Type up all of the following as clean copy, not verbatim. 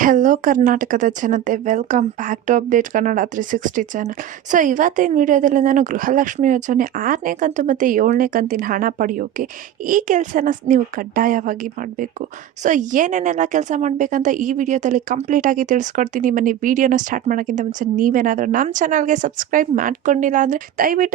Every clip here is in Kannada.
ಹೆಲೋ ಕರ್ನಾಟಕದ ಜನತೆ, welcome back to update Kannada 360 channel. So ಇವತ್ತಿನ ವಿಡಿಯೋದಲ್ಲಿ ನಾನು ಗೃಹಲಕ್ಷ್ಮಿ ಯೋಜನೆ 6ನೇ ಕಂತು ಮತ್ತು 7ನೇ ಕಂತಿನ ಹಣ ಪಡೆಯೋಕೆ ಈ ಕೆಲಸನ ನೀವು ಕಡ್ಡಾಯವಾಗಿ ಮಾಡಬೇಕು. ಸೊ ಏನೇನೆಲ್ಲ ಕೆಲಸ ಮಾಡಬೇಕಂತ ಈ ವಿಡಿಯೋದಲ್ಲಿ ಕಂಪ್ಲೀಟಾಗಿ ತಿಳಿಸ್ಕೊಡ್ತೀನಿ. ಬನ್ನಿ ವಿಡಿಯೋನ ಸ್ಟಾರ್ಟ್ ಮಾಡೋಕ್ಕಿಂತ ಮುಂಚೆ ನೀವೇನಾದರೂ ನಮ್ಮ ಚಾನಲ್ಗೆ ಸಬ್ಸ್ಕ್ರೈಬ್ ಮಾಡ್ಕೊಂಡಿಲ್ಲ ಅಂದರೆ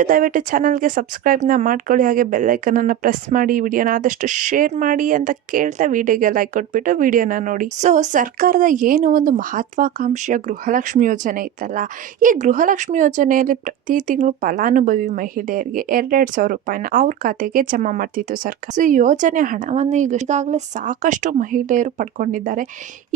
ದಯವಿಟ್ಟು ಚಾನಲ್ಗೆ ಸಬ್ಸ್ಕ್ರೈಬ್ನ ಮಾಡ್ಕೊಳ್ಳಿ. ಹಾಗೆ ಬೆಲ್ಲೈಕನನ್ನು ಪ್ರೆಸ್ ಮಾಡಿ, ವಿಡಿಯೋನ ಆದಷ್ಟು ಶೇರ್ ಮಾಡಿ ಅಂತ ಕೇಳ್ತಾ ವಿಡಿಯೋಗೆ ಲೈಕ್ ಕೊಟ್ಬಿಟ್ಟು ವಿಡಿಯೋನ ನೋಡಿ. ಸೊ ಸರ್ಕಾರದ ಏನು ಒಂದು ಮಹತ್ವಾಕಾಂಕ್ಷೆಯ ಗೃಹಲಕ್ಷ್ಮಿ ಯೋಜನೆ ಇತ್ತಲ್ಲ, ಈ ಗೃಹಲಕ್ಷ್ಮಿ ಯೋಜನೆಯಲ್ಲಿ ಪ್ರತಿ ತಿಂಗಳು ಫಲಾನುಭವಿ ಮಹಿಳೆಯರಿಗೆ 2,000 ರೂಪಾಯಿನ ಅವ್ರ ಖಾತೆಗೆ ಜಮಾ ಮಾಡ್ತಿತ್ತು ಸರ್ಕಾರ. ಸೊ ಈ ಯೋಜನೆ ಹಣವನ್ನು ಈಗಾಗಲೇ ಸಾಕಷ್ಟು ಮಹಿಳೆಯರು ಪಡ್ಕೊಂಡಿದ್ದಾರೆ.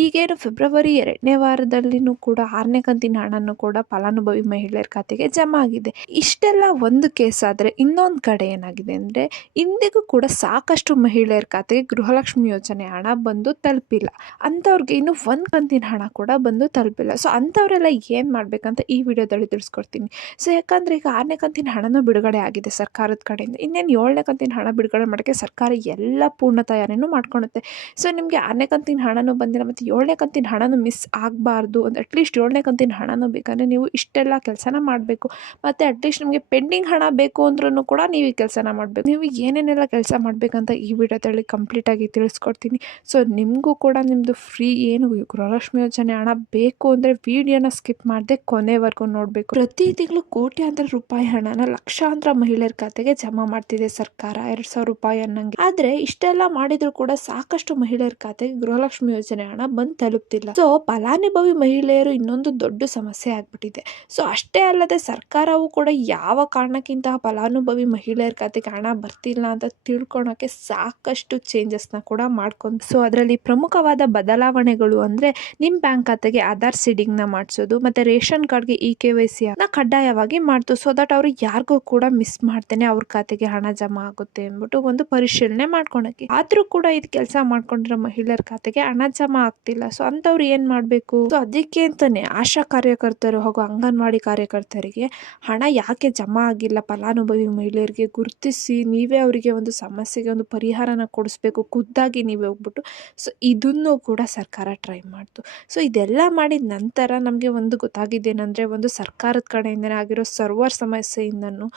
ಈಗೇನು ಫೆಬ್ರವರಿ 2ನೇ ವಾರದಲ್ಲಿನೂ ಕೂಡ 6ನೇ ಕಂತಿನ ಹಣನೂ ಕೂಡ ಫಲಾನುಭವಿ ಮಹಿಳೆಯರ ಖಾತೆಗೆ ಜಮಾ ಆಗಿದೆ. ಇಷ್ಟೆಲ್ಲ ಒಂದು ಕೇಸ್ ಆದರೆ ಇನ್ನೊಂದು ಕಡೆ ಏನಾಗಿದೆ ಅಂದರೆ, ಇಂದಿಗೂ ಕೂಡ ಸಾಕಷ್ಟು ಮಹಿಳೆಯರ ಖಾತೆಗೆ ಗೃಹಲಕ್ಷ್ಮಿ ಯೋಜನೆ ಹಣ ಬಂದು ತಲುಪಿಲ್ಲ. ಅಂಥವ್ರಿಗೆ ಇನ್ನು ಒಂದು ಕಂತಿನ ಹಣ ಕೂಡ ಬಂದು ತಲುಪಿಲ್ಲ. ಸೊ ಅಂಥವರೆಲ್ಲ ಏನು ಮಾಡಬೇಕಂತ ಈ ವಿಡಿಯೋದಲ್ಲಿ ತಿಳಿಸ್ಕೊಡ್ತೀನಿ. ಸೊ ಯಾಕಂದರೆ ಈಗ 6ನೇ ಕಂತಿನ ಹಣನೂ ಬಿಡುಗಡೆ ಆಗಿದೆ ಸರ್ಕಾರದ ಕಡೆಯಿಂದ. ಇನ್ನೇನು 7ನೇ ಕಂತಿನ ಹಣ ಬಿಡುಗಡೆ ಮಾಡೋಕ್ಕೆ ಸರ್ಕಾರ ಎಲ್ಲ ಪೂರ್ಣ ತಯಾರಿನೂ ಮಾಡ್ಕೊಳುತ್ತೆ. ಸೊ ನಿಮಗೆ 6ನೇ ಕಂತಿನ ಹಣನೂ ಬಂದಿಲ್ಲ ಮತ್ತು 7ನೇ ಕಂತಿನ ಹಣನೂ ಮಿಸ್ ಆಗಬಾರ್ದು ಅಂತ ಅಟ್ಲೀಸ್ಟ್ 7ನೇ ಕಂತಿನ ಹಣನೂ ಬೇಕಂದರೆ ನೀವು ಇಷ್ಟೆಲ್ಲ ಕೆಲಸನ ಮಾಡಬೇಕು. ಮತ್ತು ಅಟ್ಲೀಸ್ಟ್ ನಿಮಗೆ ಪೆಂಡಿಂಗ್ ಹಣ ಬೇಕು ಅಂದ್ರೂ ಕೂಡ ನೀವು ಈ ಕೆಲಸನ ಮಾಡಬೇಕು. ನೀವು ಏನೇನೆಲ್ಲ ಕೆಲಸ ಮಾಡಬೇಕಂತ ಈ ವಿಡಿಯೋದಲ್ಲಿ ಕಂಪ್ಲೀಟಾಗಿ ತಿಳಿಸ್ಕೊಡ್ತೀನಿ. ಸೊ ನಿಮಗೂ ಕೂಡ ನಿಮ್ಮದು ಫ್ರೀ ಏನು ಗೃಹಲಕ್ಷ್ಮಿ ಯೋಜನೆ ಹಣ ಬೇಕು ಅಂದರೆ ವಿಡಿಯೋನ ಸ್ಕಿಪ್ ಮಾಡದೆ ಕೊನೆವರೆಗೂ ನೋಡಬೇಕು. ಪ್ರತಿ ತಿಂಗಳು ಕೋಟ್ಯಾಂತರ ರೂಪಾಯಿ ಹಣನ ಲಕ್ಷಾಂತರ ಮಹಿಳೆಯರ ಖಾತೆಗೆ ಜಮಾ ಮಾಡ್ತಿದೆ ಸರ್ಕಾರ, 2,000 ರೂಪಾಯಿ ಅನ್ನಂಗೆ. ಆದ್ರೆ ಇಷ್ಟೆಲ್ಲ ಮಾಡಿದ್ರು ಕೂಡ ಸಾಕಷ್ಟು ಮಹಿಳೆಯರ ಖಾತೆಗೆ ಗೃಹಲಕ್ಷ್ಮಿ ಯೋಜನೆ ಹಣ ಬಂದು ತಲುಪ್ತಿಲ್ಲ. ಸೊ ಫಲಾನುಭವಿ ಮಹಿಳೆಯರು ಇನ್ನೊಂದು ದೊಡ್ಡ ಸಮಸ್ಯೆ ಆಗ್ಬಿಟ್ಟಿದೆ. ಸೊ ಅಷ್ಟೇ ಅಲ್ಲದೆ ಸರ್ಕಾರವು ಕೂಡ ಯಾವ ಕಾರಣಕ್ಕಿಂತ ಫಲಾನುಭವಿ ಮಹಿಳೆಯರ ಖಾತೆಗೆ ಹಣ ಬರ್ತಿಲ್ಲ ಅಂತ ತಿಳ್ಕೊಳಕ್ಕೆ ಸಾಕಷ್ಟು ಚೇಂಜಸ್ನ ಕೂಡ ಮಾಡ್ಕೊಂಡು. ಸೊ ಅದರಲ್ಲಿ ಪ್ರಮುಖವಾದ ಬದಲಾವಣೆಗಳು ಅಂದರೆ ನಿಮ್ಮ ಬ್ಯಾಂಕ್ ಖಾತೆಗೆ ಆಧಾರ್ ಸೀಡಿಂಗ್ನ ಮಾಡಿಸೋದು ಮತ್ತು ರೇಷನ್ ಕಾರ್ಡ್ಗೆ KYC ಕಡ್ಡಾಯವಾಗಿ ಮಾಡ್ತು. ಸೊ ದಟ್ ಅವರು ಯಾರಿಗೂ ಕೂಡ ಮಿಸ್ ಮಾಡ್ತೇನೆ ಅವ್ರ ಖಾತೆಗೆ ಹಣ ಜಮಾ ಆಗುತ್ತೆ ಅಂದ್ಬಿಟ್ಟು ಒಂದು ಪರಿಶೀಲನೆ ಮಾಡ್ಕೊಳಕ್ಕೆ. ಆದರೂ ಕೂಡ ಇದು ಕೆಲಸ ಮಾಡ್ಕೊಂಡಿರೋ ಮಹಿಳೆಯರ ಖಾತೆಗೆ ಹಣ ಜಮಾ ಆಗ್ತಿಲ್ಲ. ಸೊ ಅಂಥವ್ರು ಏನು ಮಾಡಬೇಕು? ಸೊ ಅದಕ್ಕೆ ಅಂತಾನೆ ಆಶಾ ಕಾರ್ಯಕರ್ತರು ಹಾಗೂ ಅಂಗನವಾಡಿ ಕಾರ್ಯಕರ್ತರಿಗೆ ಹಣ ಯಾಕೆ ಜಮಾ ಆಗಿಲ್ಲ ಫಲಾನುಭವಿ ಮಹಿಳೆಯರಿಗೆ ಗುರುತಿಸಿ ನೀವೇ ಅವರಿಗೆ ಒಂದು ಸಮಸ್ಯೆಗೆ ಒಂದು ಪರಿಹಾರನ ಕೊಡಿಸ್ಬೇಕು, ಖುದ್ದಾಗಿ ನೀವೇ ಹೋಗ್ಬಿಟ್ಟು. ಸೊ ಇದನ್ನು ಕೂಡ ಸರ್ಕಾರ ಟ್ರೈ ಮಾಡ್ತು. ಸೊ ಇದೆಲ್ಲ ಮಾಡಿದ ನಂತರ ನಮಗೆ ಒಂದು ಗೊತ್ತಾಗಿದ್ದೇನೆಂದರೆ, ಒಂದು ಸರ್ಕಾರದ ಕಡೆಯಿಂದನೇ ಆಗಿರೋ ಸರ್ವರ್ ಸಮಸ್ಯೆಯಿಂದನೂ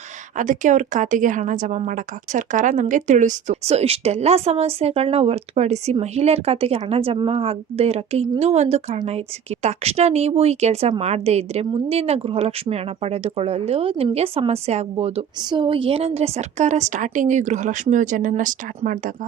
ಅದಕ್ಕೆ ಅವ್ರ ಖಾತೆಗೆ ಹಣ ಜಮಾ ಮಾಡೋಕ್ಕಾಗ ಸರ್ಕಾರ ನಮಗೆ ತಿಳಿಸ್ತು. ಸೊ ಇಷ್ಟೆಲ್ಲ ಸಮಸ್ಯೆಗಳನ್ನ ಹೊರತುಪಡಿಸಿ ಮಹಿಳೆಯರ ಖಾತೆಗೆ ಹಣ ಜಮಾ ಆಗದೆ ಇರೋಕ್ಕೆ ಇನ್ನೂ ಒಂದು ಕಾರಣ ಸಿಕ್ಕಿ. ತಕ್ಷಣ ನೀವು ಈ ಕೆಲಸ ಮಾಡದೇ ಇದ್ರೆ ಮುಂದಿನ ಗೃಹಲಕ್ಷ್ಮಿ ಹಣ ಪಡೆದುಕೊಳ್ಳಲು ನಿಮಗೆ ಸಮಸ್ಯೆ ಆಗ್ಬೋದು. ಸೊ ಏನಂದರೆ ಸರ್ಕಾರ ಸ್ಟಾರ್ಟಿಂಗ್ ಈ ಗೃಹಲಕ್ಷ್ಮಿ ಯೋಜನೆನ ಸ್ಟಾರ್ಟ್ ಮಾಡಿದಾಗ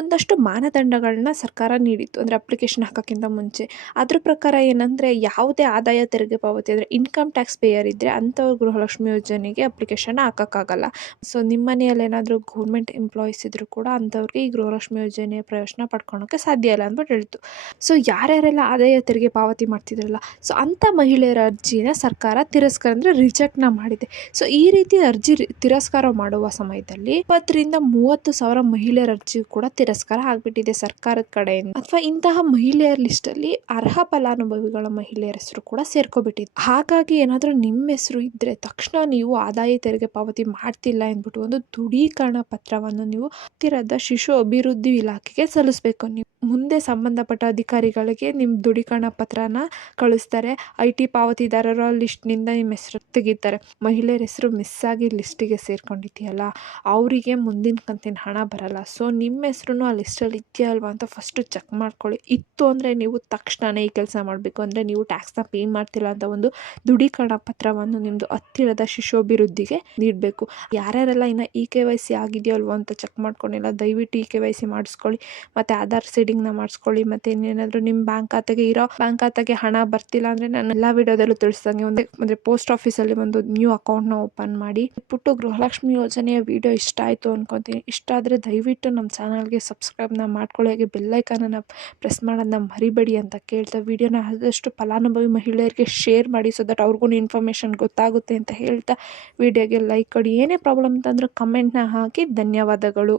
ಒಂದಷ್ಟು ಮಾನದಂಡಗಳನ್ನ ಸರ್ಕಾರ ನೀಡಿತ್ತು. ಅಂದರೆ ಅಪ್ಲಿಕೇಶನ್ ಹಾಕೋಕ್ಕಿಂತ ಮುಂಚೆ ಅದ್ರ ಪ್ರಕಾರ ಏನಂದರೆ, ಯಾವುದೇ ಆದಾಯ ತೆರಿಗೆ ಪಾವತಿ ಅಂದರೆ ಇನ್ಕಮ್ ಟ್ಯಾಕ್ಸ್ ಪೇಯರ್ ಇದ್ದರೆ ಅಂಥವ್ರು ಗೃಹಲಕ್ಷ್ಮಿ ಯೋಜನೆಗೆ ಅಪ್ಲಿಕೇಶನ್ ಹಾಕೋಕ್ಕಾಗಲ್ಲ. ಸೊ ನಿಮ್ಮ ಮನೆಯಲ್ಲಿ ಏನಾದರೂ ಗೌರ್ಮೆಂಟ್ ಎಂಪ್ಲಾಯೀಸ್ ಇದ್ದರೂ ಕೂಡ ಅಂಥವ್ರಿಗೆ ಈ ಗೃಹಲಕ್ಷ್ಮಿ ಯೋಜನೆಯ ಪ್ರಯೋಜನ ಪಡ್ಕೊಳಕ್ಕೆ ಸಾಧ್ಯ ಇಲ್ಲ ಅಂದ್ಬಿಟ್ಟು ಹೇಳ್ತು. ಸೊ ಯಾರ್ಯಾರೆಲ್ಲ ಆದಾಯ ತೆರಿಗೆ ಪಾವತಿ ಮಾಡ್ತಿದ್ರಲ್ಲ, ಸೊ ಅಂಥ ಮಹಿಳೆಯರ ಅರ್ಜಿನ ಸರ್ಕಾರ ತಿರಸ್ಕಾರ ಅಂದರೆ ರಿಜೆಕ್ಟ್ನ ಮಾಡಿದೆ. ಸೊ ಈ ರೀತಿ ಅರ್ಜಿ ತಿರಸ್ಕಾರ ಮಾಡುವ ಸಮಯದಲ್ಲಿ 20,000 to 30,000 ಮಹಿಳೆಯರ ಅರ್ಜಿ ಕೂಡ ತಿರಸ್ಕಾರ ಆಗಿಬಿಟ್ಟಿದೆ ಸರ್ಕಾರದ ಕಡೆಯಿಂದ. ಅಥವಾ ಇಂತಹ ಮಹಿಳೆಯರ ಲಿಸ್ಟಲ್ಲಿ ಅರ್ಹ ಫಲಾನುಭವಿಗಳ ಮಹಿಳೆಯರ ಹೆಸರು ಕೂಡ ಸೇರ್ಕೊಬಿಟ್ಟಿದೆ. ಹಾಗಾಗಿ ಏನಾದರೂ ನಿಮ್ಮ ಹೆಸರು ಇದ್ದರೆ ತಕ್ಷಣ ನೀವು ಆದಾಯ ತೆರಿಗೆ ಪಾವತಿ ಮಾಡ್ತಿಲ್ಲ ಎಂದ್ಬಿಟ್ಟು ಒಂದು ದೃಢೀಕರಣ ಪತ್ರವನ್ನು ನೀವು ಹತ್ತಿರದ ಶಿಶು ಅಭಿವೃದ್ಧಿ ಇಲಾಖೆಗೆ ಸಲ್ಲಿಸಬೇಕು. ನೀವು ಮುಂದೆ ಸಂಬಂಧಪಟ್ಟ ಅಧಿಕಾರಿಗಳಿಗೆ ನಿಮ್ಮ ದೃಢೀಕರಣ ಪತ್ರನ ಕಳಿಸ್ತಾರೆ. IT ಪಾವತಿದಾರರ ಲಿಸ್ಟ್ನಿಂದ ನಿಮ್ಮ ಹೆಸರು ತೆಗಿತಾರೆ. ಮಹಿಳೆಯರ ಹೆಸರು ಮಿಸ್ ಆಗಿ ಲಿಸ್ಟಿಗೆ ಸೇರ್ಕೊಂಡಿದೆಯಲ್ಲ, ಅವರಿಗೆ ಮುಂದಿನ ಕಂತಿನ ಹಣ ಬರಲ್ಲ. ಸೊ ನಿಮ್ಮ ಹೆಸರು ಆ ಲಿಸ್ಟಲ್ಲಿ ಇದೆಯಾ ಅಲ್ವಾ ಅಂತ ಫಸ್ಟು ಚೆಕ್ ಮಾಡ್ಕೊಳ್ಳಿ. ಇತ್ತು ಅಂದರೆ ನೀವು ತಕ್ಷಣವೇ ಈ ಕೆಲಸ ಮಾಡಬೇಕು. ಅಂದರೆ ನೀವು ಟ್ಯಾಕ್ಸ್ನ ಪೇ ಮಾಡ್ತಿಲ್ಲ ಅಂತ ಒಂದು ದೃಢೀಕರಣ ಪತ್ರವನ್ನು ನಿಮ್ಮದು ಹತ್ತಿರದ ಶಿಶು ಅಭಿವೃದ್ಧಿಗೆ ನೀಡಬೇಕು. ಯಾರ್ಯಾರೆಲ್ಲ ಇನ್ನು KYC ಆಗಿದೆಯೋ ಅಲ್ವೋ ಅಂತ ಚೆಕ್ ಮಾಡ್ಕೊಂಡಿಲ್ಲ, ದಯವಿಟ್ಟು KYC ಮಾಡಿಸ್ಕೊಳ್ಳಿ ಮತ್ತು ಆಧಾರ್ ಸೀಡಿಂಗ್ನ ಮಾಡಿಸ್ಕೊಳ್ಳಿ. ಮತ್ತು ಇನ್ನೇನಾದರೂ ನಿಮ್ಮ ಬ್ಯಾಂಕ್ ಖಾತೆಗೆ ಹಣ ಬರ್ತಿಲ್ಲ ಅಂದರೆ ನಾನು ಎಲ್ಲ ವಿಡಿಯೋದಲ್ಲೂ ತಿಳಿಸ್ದಂಗೆ ಅಂದರೆ ಪೋಸ್ಟ್ ಆಫೀಸಲ್ಲಿ ಒಂದು ನ್ಯೂ ಅಕೌಂಟ್ನ ಓಪನ್ ಮಾಡಿ ಪುಟ್ಟು ಗೃಹಲಕ್ಷ್ಮಿ ಯೋಜನೆಯ ವಿಡಿಯೋ ಇಷ್ಟ ಆಯಿತು ಅನ್ಕೊತೀನಿ. ಇಷ್ಟ ಆದರೆ ದಯವಿಟ್ಟು ನಮ್ಮ ಚಾನಲ್ಗೆ ಸಬ್ಸ್ಕ್ರೈಬ್ನ ಮಾಡ್ಕೊಳ್ಳಿ. ಹಾಗೆ ಬೆಲ್ಲೈಕನನ್ನು ಪ್ರೆಸ್ ಮಾಡೋದನ್ನ ಮರಿಬೇಡಿ ಅಂತ ಕೇಳ್ತಾ ವಿಡಿಯೋನ ಆದಷ್ಟು ಫಲಾನುಭವಿ ಮಹಿಳೆಯರಿಗೆ ಶೇರ್ ಮಾಡಿ. ಸೊ ದಟ್ ಅವ್ರಿಗೂ ಇನ್ಫಾರ್ಮೇಷನ್ ಗೊತ್ತಾಗುತ್ತೆ ಅಂತ ಹೇಳ್ತಾ ವಿಡಿಯೋಗೆ ಲೈಕ್ ಕೊಡಿ. ಏನೇ ಪ್ರಾಬ್ಲಮ್ ಅಂತಂದ್ರೆ ಕಮೆಂಟ್ನ ಹಾಕಿ. ಧನ್ಯವಾದಗಳು.